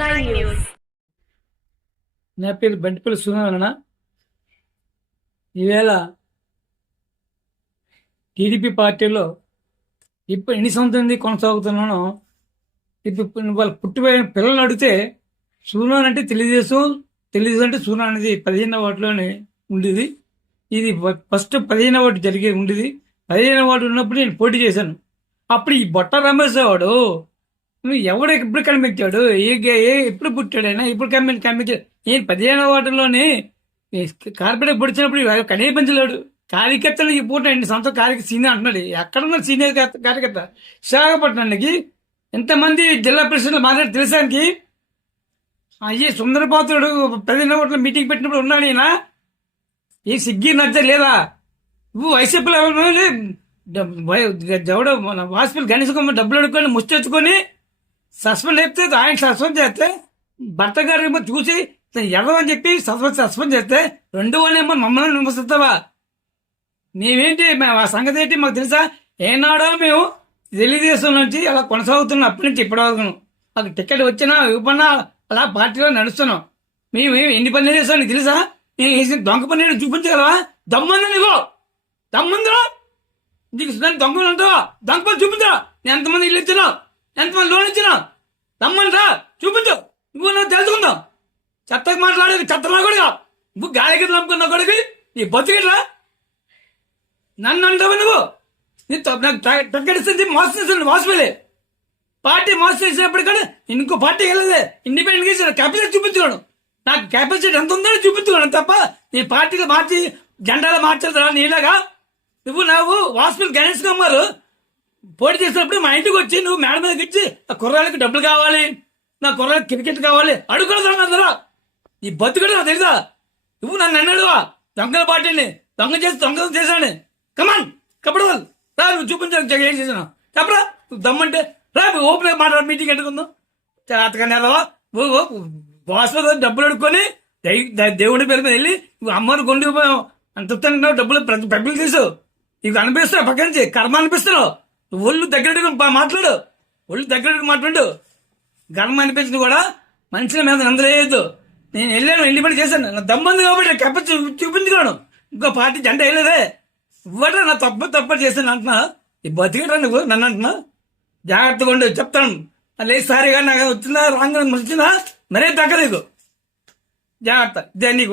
9 News. నా పేరు బంటిపల్లి సునారాయణ. ఈవేళ టీడీపీ పార్టీలో ఇప్పుడు ఎన్ని సంవత్సరం కొనసాగుతున్నానో ఇప్పుడు వాళ్ళు పుట్టిపోయిన పిల్లలు అడిగితే సూర్యనారాయణ అంటే తెలుగుదేశం అంటే సూర్యనారాయణ అనేది 15వ వార్డులోనే ఉండేది. ఇది ఫస్ట్ 15వ వార్డు జరిగే ఉండేది. 15వ వార్డు ఉన్నప్పుడు నేను పోటీ చేశాను. అప్పుడు ఈ బొట్ట రమేష్ వాడు ఎవడు ఎప్పుడు కనిపించాడు, ఎప్పుడు పుట్టాడైనా ఇప్పుడు కనిపించాడు. నేను 15వ వార్డులోని కార్పొరేట్ పొడిచినప్పుడు కనిపించలేడు. కార్యకర్తలు ఈ పూట సొంత సీనియర్ అంటున్నాడు. ఎక్కడున్న సీనియర్ కార్యకర్త విశాఖపట్నానికి ఎంతమంది జిల్లా పరిషత్లో మాట్లాడి తెలిసానికి అయ్యే సుందరపాత్రుడు 15వ వార్డులో మీటింగ్ పెట్టినప్పుడు ఉన్నాడు. ఈయన ఏ సిగ్గి నచ్చ లేదా నువ్వు వైసీపీలో ఎవడో మన వాజ్పేయి గణేష్ కుమార్ డబ్బులు అడుక్కొని ముష్టెచ్చుకొని సస్పెండ్ చేస్తే ఆయన సస్పెండ్ చేస్తే భర్త గారు చూసి ఎవరని చెప్పి సస్పెండ్ చేస్తే 2 మమ్మల్ని విమర్శిస్తావా? మేమేంటి ఆ సంగతి ఏంటి మాకు తెలుసా? ఏనాడో మేము తెలుగుదేశం నుంచి అలా కొనసాగుతున్నాం. అప్పటి నుంచి ఇప్పటివరకు మాకు టికెట్ వచ్చినా ఇవ్వకుండా అలా పార్టీలో నడుస్తున్నాం. మేము ఎన్ని పనులు చేస్తాం నీకు తెలుసా? నేను వేసిన దొంగ పని చూపించగలవా? దమ్ముందా నీకు? దమ్ముందా నీకు? దొంగలు ఉంటావా? దొంగ పని చూపించా. నేను ఎంతమంది ఇల్లు ఇచ్చినా, ఎంతమంది లోన్ ఇచ్చినా దమ్మంటా చూపించు. నువ్వు నాకు తెలుసుకుందాం. చెత్తకు మాట్లాడేది చెత్తలా కూడా నువ్వు గాయకి నమ్ముకున్నా కొడుకు నీ బతికిట్లా నన్ను అంటావు నువ్వు. నాకు టక్కడిస్తుంది మోసం మోసపోలే పార్టీ మోసం చేసినప్పుడు కూడా ఇంకో పార్టీ వెళ్ళదే ఇండిపెండెంట్ చేసిన కెపాసిటీ చూపించుకోను. నాకు కెపాసిటీ ఎంత ఉందో చూపించుకోను తప్ప నీ పార్టీలో మార్చి జెండాలో మార్చాలి నీలాగా. నువ్వు వాజ్పేయి గణేష్ కుమార్ పోటీ చేసినప్పుడు మా ఇంటికి వచ్చి నువ్వు మేడ మీదకి ఇచ్చి ఆ కుర్రాళ్ళకి డబ్బులు కావాలి, నా కుర్రాళ్ళకి క్రికెట్ కావాలి అడుగుతున్నావు. అందరూ ఈ బతుకుడు నాకు తెలుసా? నువ్వు నన్ను అన్నాడువా దొంగల పార్టీని దొంగ చేశాను. కమాన్ కప్పుడు రా నువ్వు చూపించాను ఏం చేసాను చెప్పరా. నువ్వు దమ్మంటే రా ఓపెన్ మాట్లాడు మీటింగ్ ఎట్టుకుందాం. అతకనే వాసులో డబ్బులు అడుక్కొని దేవుడి పేరు మీద వెళ్ళి నువ్వు అమ్మని కొండి అంత డబ్బులు డబ్బులు తీసావు. ఇవి అనిపిస్తావు పక్క నుంచి కర్మ అనిపిస్తున్నావు. ఒళ్ళు దగ్గర మాట్లాడు, ఒళ్ళు దగ్గర మాట్లాడు. గర్వం అనిపించింది కూడా మనుషుల మీద అందలేదు. నేను వెళ్ళి పని చేశాను. నా దమ్మంది కాబట్టి కెప్ప చూపించుకోను. ఇంకో పార్టీ జెండా వేయలేదే ఇవ్వటం నా తప్పు చేశాను అంటున్నా. ఈ బతికటా నువ్వు నన్ను అంటున్నా. జాగ్రత్తగా ఉండు చెప్తాను. లేదు సారిగా నాకు వచ్చిందా రాంగ్ వచ్చిందా మరే తగ్గలేదు. జాగ్రత్త. నీకు